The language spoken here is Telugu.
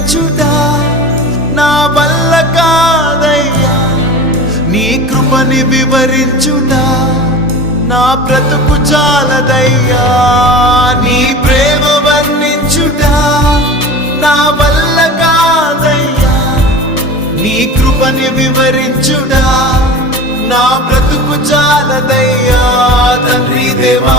వర్ణించుట నా వల్ల కాదయ్యా, నీ కృపని వివరించుట నా బ్రతుకు చాలదయ్యా. నీ ప్రేమ వర్ణించుట నా వల్ల కాదయ్యా, నీ కృపని వివరించుట నా బ్రతుకు చాలదయ్యా. తండ్రి దేవా